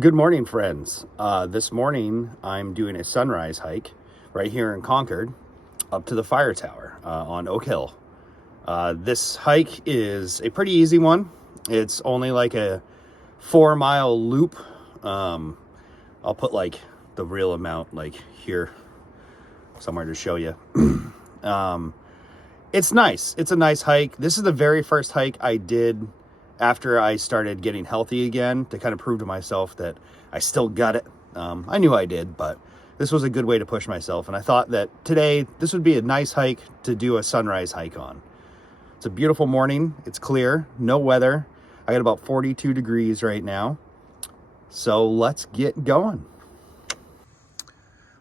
Good morning, friends. This morning I'm doing a sunrise hike right here in Concord up to the fire tower on Oak Hill. This hike is a pretty easy one. It's only like a 4-mile loop. I'll put like the real amount like here somewhere to show you. It's nice. It's a nice hike. This is the very first hike I did after I started getting healthy again, to kind of prove to myself that I still got it. I knew I did, but this was a good way to push myself. And I thought that today, this would be a nice hike to do a sunrise hike on. It's a beautiful morning. It's clear, no weather. I got about 42 degrees right now. So let's get going.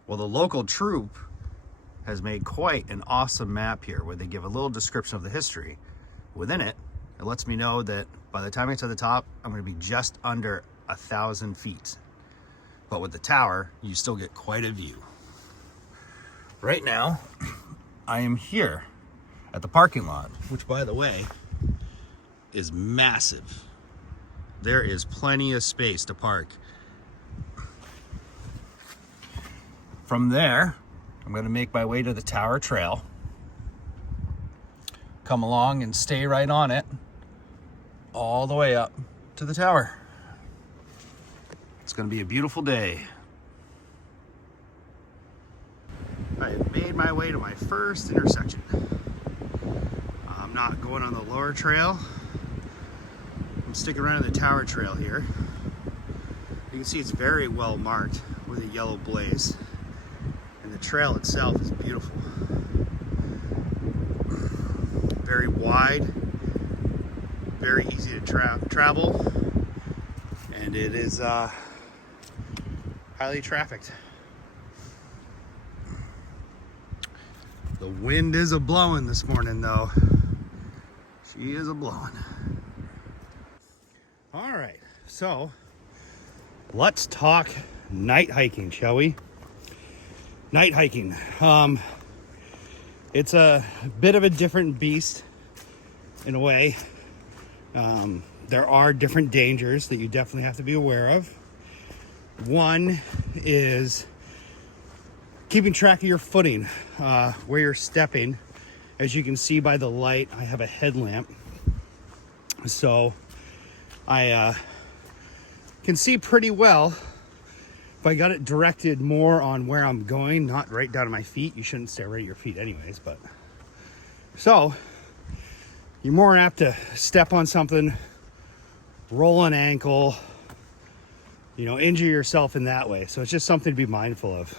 Well, the local troop has made quite an awesome map here where they give a little description of the history. Within it, it lets me know that by the time I get to the top, I'm going to be just under 1,000 feet. But with the tower, you still get quite a view. Right now, I am here at the parking lot, which, by the way, is massive. There is plenty of space to park. From there, I'm going to make my way to the tower trail. Come along and stay right on it all the way up to the tower. It's going to be a beautiful day. I have made my way to my first intersection. I'm not going on the lower trail. I'm sticking around the tower trail here. You can see it's very well marked with a yellow blaze. And the trail itself is beautiful. Very wide, very easy to travel, and it is highly trafficked. The wind is a-blowing this morning, though. She is a-blowing. All right, so let's talk night hiking, shall we? Night hiking. It's a bit of a different beast in a way. There are different dangers that you definitely have to be aware of. One is keeping track of your footing, where you're stepping. As you can see by the light, I have a headlamp. So I can see pretty well. If I got it directed more on where I'm going, not right down to my feet. You shouldn't stare right at your feet anyways, but. So, you're more apt to step on something, roll an ankle, injure yourself in that way. So it's just something to be mindful of.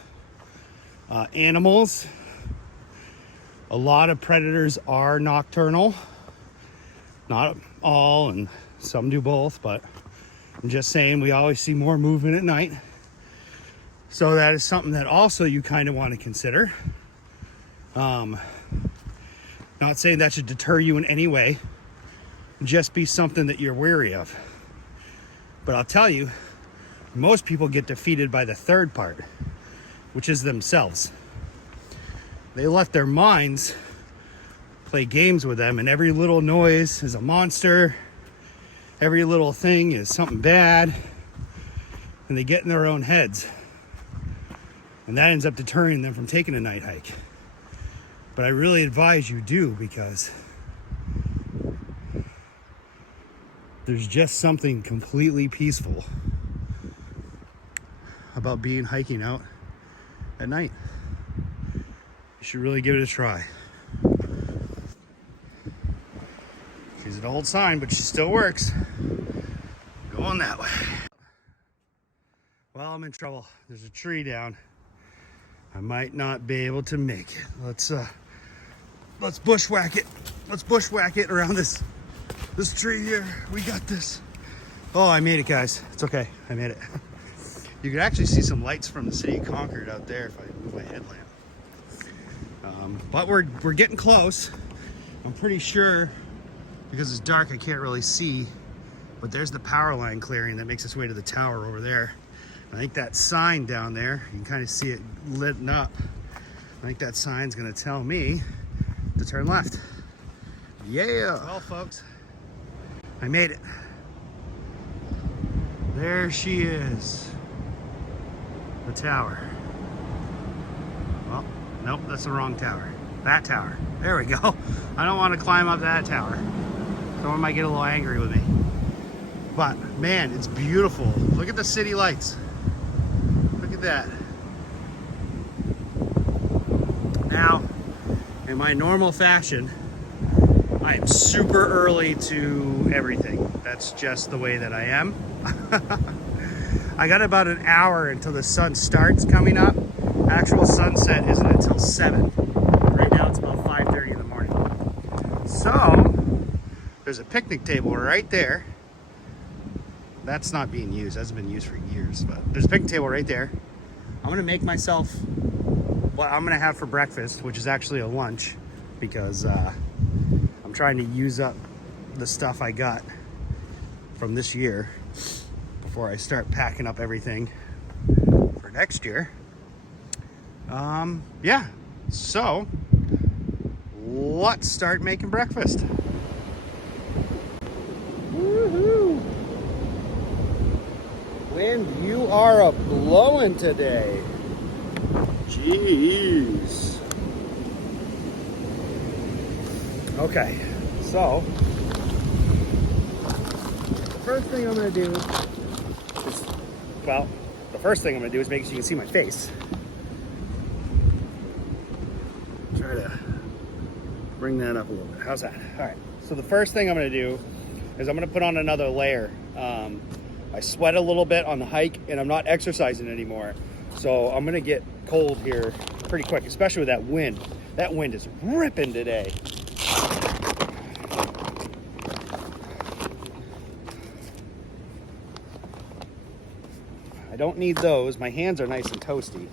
Animals, a lot of predators are nocturnal. Not all, and some do both, but I'm just saying we always see more movement at night. So that is something that also you kind of want to consider. Not saying that should deter you in any way. Just be something that you're wary of. But I'll tell you, most people get defeated by the third part, which is themselves. They let their minds play games with them, and every little noise is a monster. Every little thing is something bad. And they get in their own heads. And that ends up deterring them from taking a night hike. But I really advise you do, because there's just something completely peaceful about hiking out at night. You should really give it a try. She's an old sign, but she still works. Going that way. Well, I'm in trouble. There's a tree down. I might not be able to make it. Let's bushwhack it. Let's bushwhack it around this tree here. We got this. Oh, I made it, guys. It's okay. I made it. You can actually see some lights from the city of Concord out there if I move my headlamp. But we're getting close. I'm pretty sure, because it's dark, I can't really see. But there's the power line clearing that makes its way to the tower over there. I think that sign down there, you can kind of see it lit up. I think that sign's gonna tell me to turn left. Yeah. Well, folks, I made it. There she is. The tower. Well, nope, that's the wrong tower. That tower. There we go. I don't want to climb up that tower. Someone might get a little angry with me. But man, it's beautiful. Look at the city lights. Look at that. Now, in my normal fashion, I am super early to everything. That's just the way that I am. I got about an hour until the sun starts coming up. Actual sunset isn't until 7. Right now it's about 5:30 in the morning. So, there's a picnic table right there. That's not being used. It hasn't been used for years, but there's a picnic table right there. I'm gonna make myself what I'm gonna have for breakfast, which is actually a lunch, because I'm trying to use up the stuff I got from this year before I start packing up everything for next year. Yeah, so let's start making breakfast. Woohoo! Wind, you are a blowing today. Jeez. Okay, so the first thing I'm gonna do is, well, the first thing I'm gonna do is make sure you can see my face. Try to bring that up a little bit. How's that? All right, so the first thing I'm gonna do is I'm gonna put on another layer. I sweat a little bit on the hike and I'm not exercising anymore. So I'm gonna get cold here pretty quick, especially with that wind. That wind is ripping today. I don't need those. My hands are nice and toasty.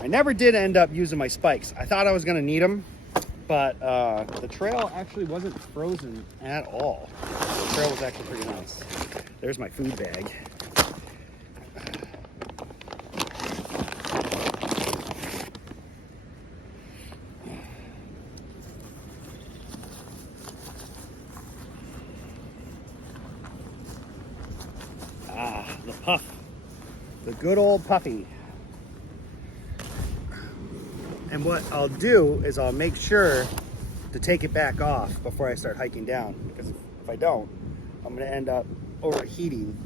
I never did end up using my spikes. I thought I was gonna need them, but the trail actually wasn't frozen at all. The trail was actually pretty nice. There's my food bag. The puff. The good old puffy. And what I'll do is I'll make sure to take it back off before I start hiking down, because if I don't, I'm going to end up overheating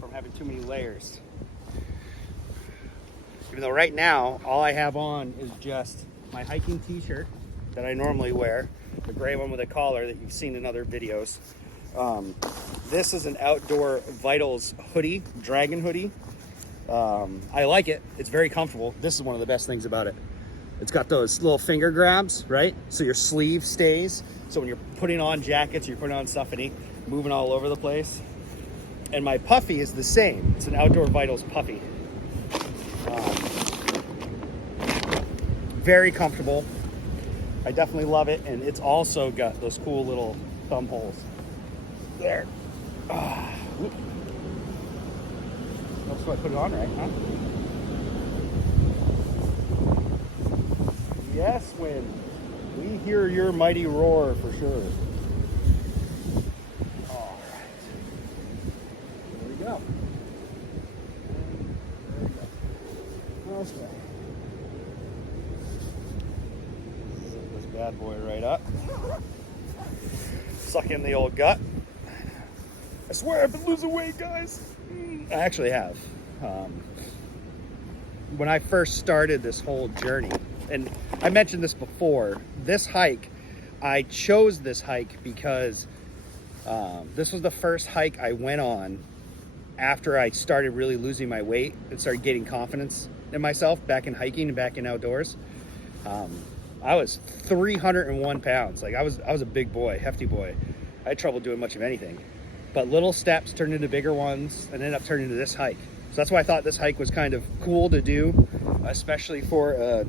from having too many layers. Even though right now all I have on is just my hiking t-shirt that I normally wear, the gray one with a collar that you've seen in other videos. This is an Outdoor Vitals hoodie, dragon hoodie. I like it. It's very comfortable. This is one of the best things about it. It's got those little finger grabs, right? So your sleeve stays. So when you're putting on jackets, you're putting on stuff and moving all over the place. And my puffy is the same. It's an Outdoor Vitals puffy. Very comfortable. I definitely love it. And it's also got those cool little thumb holes. There. That's what I put it on, right? Huh? Yes, wind. We hear your mighty roar for sure. All right. There we go. There we go. Okay. Set this bad boy right up. Suck in the old gut. I swear I've been losing weight, guys. I actually have. When I first started this whole journey, and I mentioned this before, this hike, I chose this hike because this was the first hike I went on after I started really losing my weight and started getting confidence in myself back in hiking and back in outdoors. I was 301 pounds. Like I was a big boy, hefty boy. I had trouble doing much of anything. But little steps turned into bigger ones and ended up turning into this hike. So that's why I thought this hike was kind of cool to do, especially for a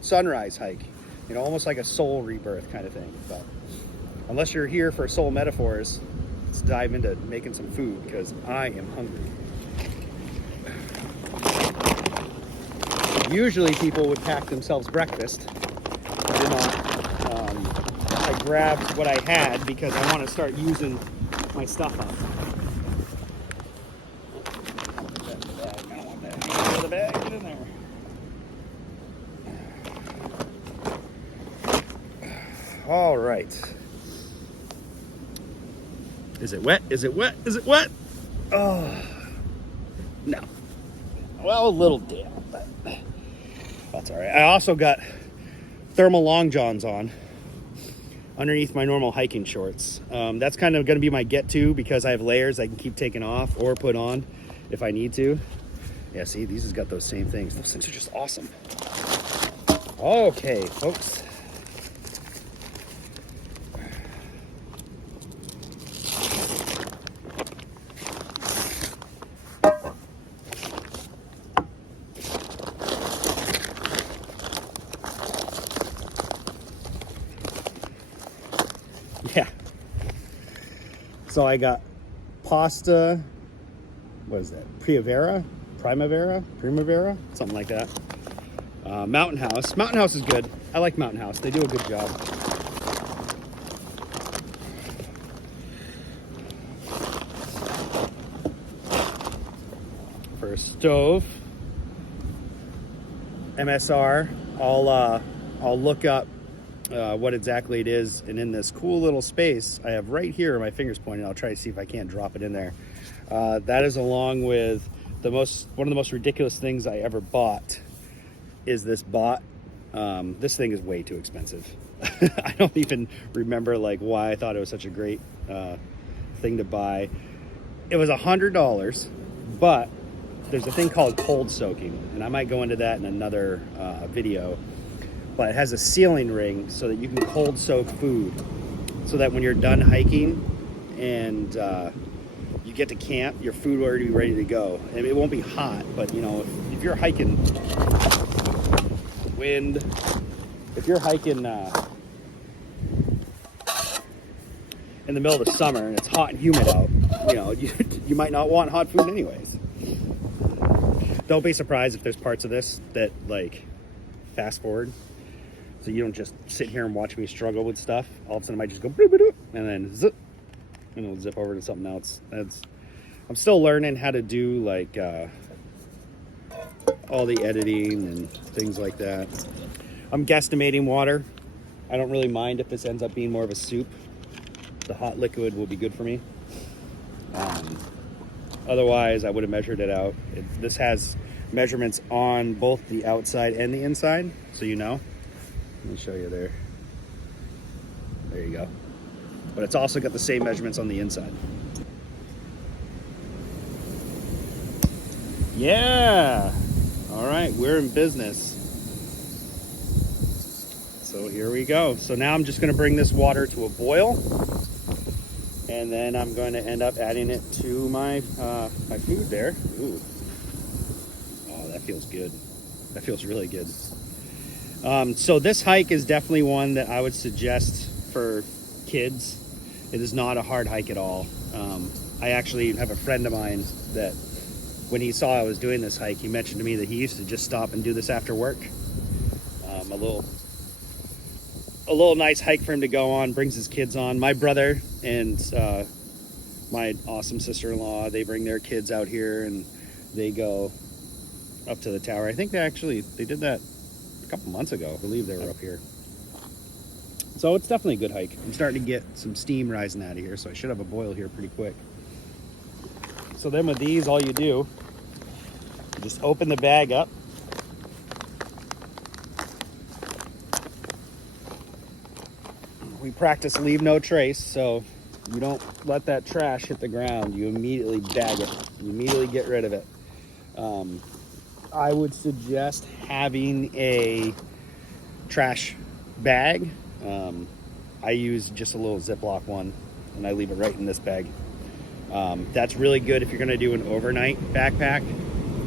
sunrise hike. You know, almost like a soul rebirth kind of thing. But unless you're here for soul metaphors, let's dive into making some food because I am hungry. Usually people would pack themselves breakfast. I did not. grabbed what I had because I want to start using my stuff up. I don't want that. Get out of the bag. Get in there. All right. Is it wet? Is it wet? Is it wet? Oh, no. Well, a little damp, but that's all right. I also got thermal long johns on underneath my normal hiking shorts. That's kind of going to be my get-to because I have layers I can keep taking off or put on if I need to. Yeah, see, these has got those same things. Those things are just awesome. Okay, folks. Yeah. So I got pasta, what is that? Primavera, something like that. Mountain House. Mountain House is good. I like Mountain House. They do a good job. For a stove, MSR. I'll look up what exactly it is, and in this cool little space I have right here, my finger's pointing, I'll try to see if I can't drop it in there. That is along with one of the most ridiculous things I ever bought is this bot. This thing is way too expensive. I don't even remember like why I thought it was such a great thing to buy. It was $100, but there's a thing called cold soaking, and I might go into that in another video. But it has a sealing ring so that you can cold soak food, so that when you're done hiking and you get to camp, your food will already be ready to go. And it won't be hot, but you know, if you're hiking wind, if you're hiking in the middle of the summer and it's hot and humid out, you know, you might not want hot food anyways. Don't be surprised if there's parts of this that like fast forward. So you don't just sit here and watch me struggle with stuff. All of a sudden I might just go and then zip, and it'll zip over to something else. I'm still learning how to do like all the editing and things like that. I'm guesstimating water. I don't really mind if this ends up being more of a soup. The hot liquid will be good for me. Otherwise, I would have measured it out. This has measurements on both the outside and the inside, so you know. Let me show you there. There you go. But it's also got the same measurements on the inside. Yeah. All right, we're in business. So here we go. So now I'm just going to bring this water to a boil, and then I'm going to end up adding it to my my food there. Ooh. Oh, that feels good. That feels really good. So this hike is definitely one that I would suggest for kids. It is not a hard hike at all. I actually have a friend of mine that when he saw I was doing this hike, he mentioned to me that he used to just stop and do this after work. A little nice hike for him to go on, brings his kids on. My brother and my awesome sister-in-law, they bring their kids out here and they go up to the tower. I think they did that a couple months ago. I believe they were up here. So it's definitely a good hike. I'm starting to get some steam rising out of here, so I should have a boil here pretty quick. So then with these, all you do, you just open the bag up. We practice leave no trace, so you don't let that trash hit the ground. You immediately bag it. You immediately get rid of it. I would suggest having a trash bag. I use just a little Ziploc one, and I leave it right in this bag. That's really good if you're going to do an overnight backpack,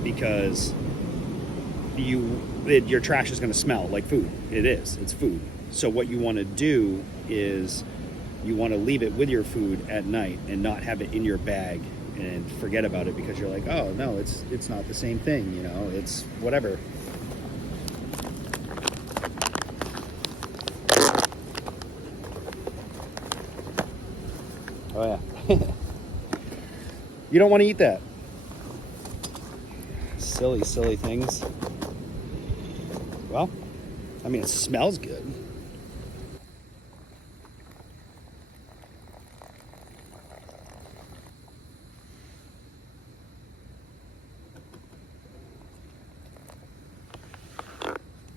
because your trash is going to smell like food. It's food. So what you want to do is you want to leave it with your food at night and not have it in your bag and forget about it, because you're like, oh no, it's not the same thing, you know, it's whatever. Oh yeah. You don't want to eat that. Silly, silly things. Well, I mean, it smells good.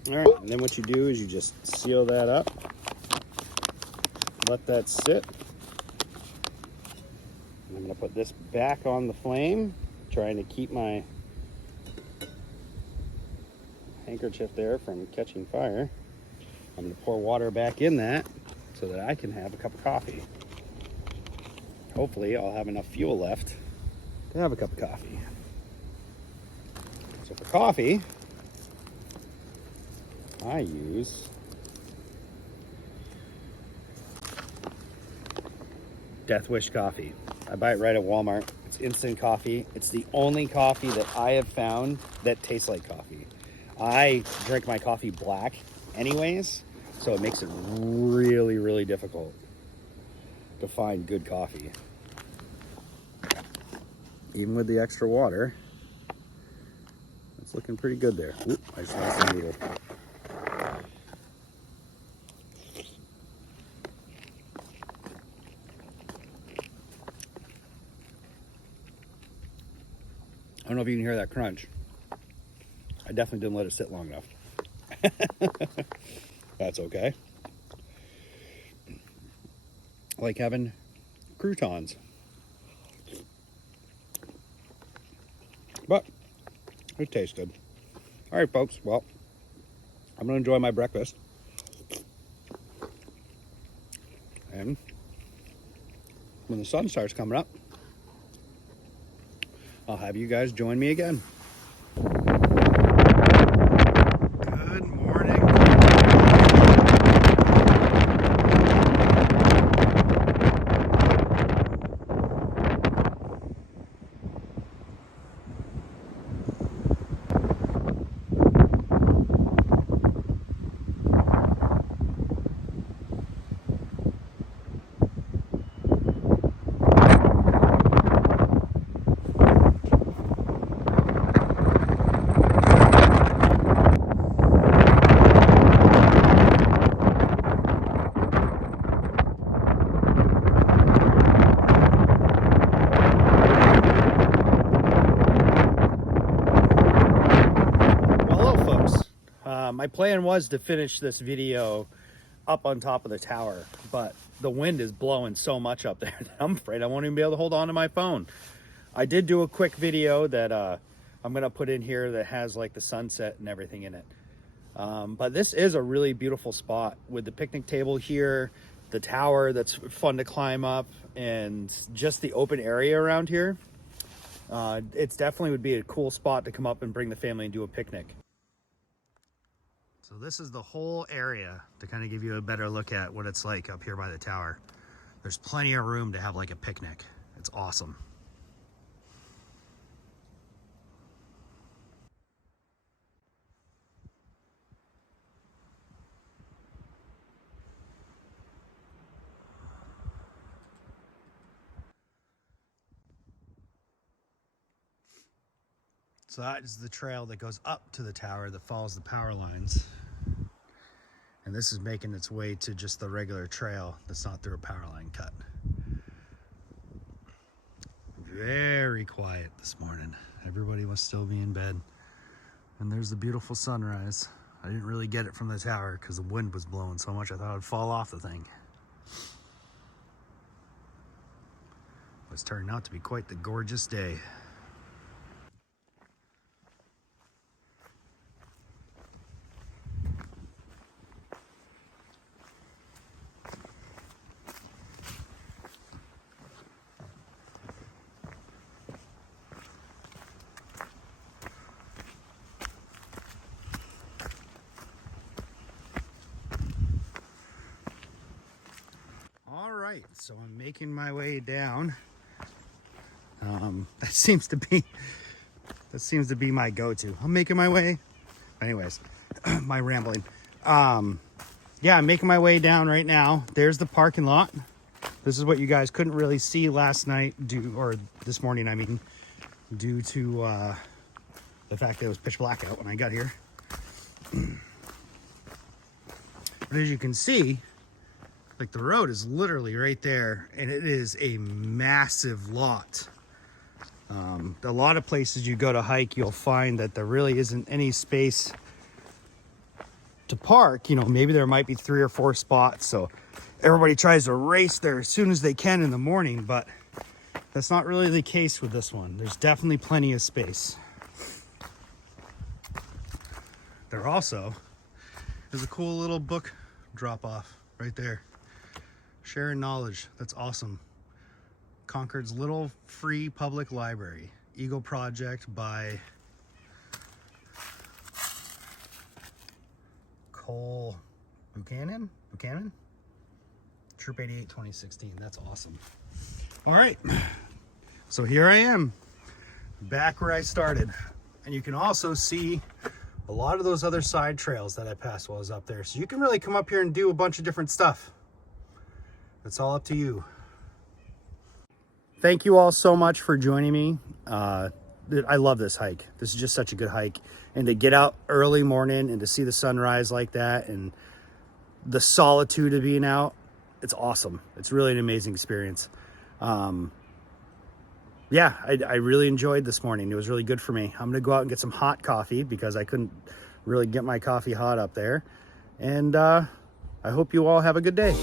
All right, and then what you do is you just seal that up. Let that sit. I'm going to put this back on the flame, trying to keep my handkerchief there from catching fire. I'm going to pour water back in that so that I can have a cup of coffee. Hopefully I'll have enough fuel left to have a cup of coffee. So for coffee, I use Death Wish coffee. I buy it right at Walmart. It's instant coffee. It's the only coffee that I have found that tastes like coffee. I drink my coffee black anyways, so it makes it really, really difficult to find good coffee. Even with the extra water, it's looking pretty good there. Oop, I just lost the needle. I don't know if you can hear that crunch. I definitely didn't let it sit long enough. That's okay. I like having croutons. But it tastes good. All right, folks. Well, I'm going to enjoy my breakfast. And when the sun starts coming up, I'll have you guys join me again. Good morning. My plan was to finish this video up on top of the tower, but the wind is blowing so much up there that I'm afraid I won't even be able to hold on to my phone. I did do a quick video that I'm gonna put in here that has like the sunset and everything in it. But this is a really beautiful spot with the picnic table here, the tower that's fun to climb up, and just the open area around here. It's definitely would be a cool spot to come up and bring the family and do a picnic. So this is the whole area to kind of give you a better look at what it's like up here by the tower. There's plenty of room to have like a picnic. It's awesome. So that is the trail that goes up to the tower that follows the power lines. And this is making its way to just the regular trail that's not through a power line cut. Very quiet this morning. Everybody must still be in bed. And there's the beautiful sunrise. I didn't really get it from the tower because the wind was blowing so much I thought it would fall off the thing. It was turning out to be quite the gorgeous day. All right, so I'm making my way down. That seems to be my go-to. I'm making my way. Anyways, my rambling. Yeah, I'm making my way down right now. There's the parking lot This is what you guys couldn't really see last night, or this morning, I mean, due to the fact that it was pitch black out when I got here. But as you can see, like, the road is literally right there, and it is a massive lot. A lot of places you go to hike, you'll find that there really isn't any space to park. You know, maybe there might be 3 or 4 spots, so everybody tries to race there as soon as they can in the morning, but that's not really the case with this one. There's definitely plenty of space. There also is a cool little book drop off right there. Sharing knowledge. That's awesome. Concord's little free public library. Eagle Project by Cole Buchanan? Troop 88 2016. That's awesome. All right. So here I am, back where I started. And you can also see a lot of those other side trails that I passed while I was up there. So you can really come up here and do a bunch of different stuff. It's all up to you. Thank you all so much for joining me. I love this hike. This is just such a good hike. And to get out early morning and to see the sunrise like that and the solitude of being out, it's awesome. It's really an amazing experience. Yeah, I really enjoyed this morning. It was really good for me. I'm gonna go out and get some hot coffee because I couldn't really get my coffee hot up there. And I hope you all have a good day.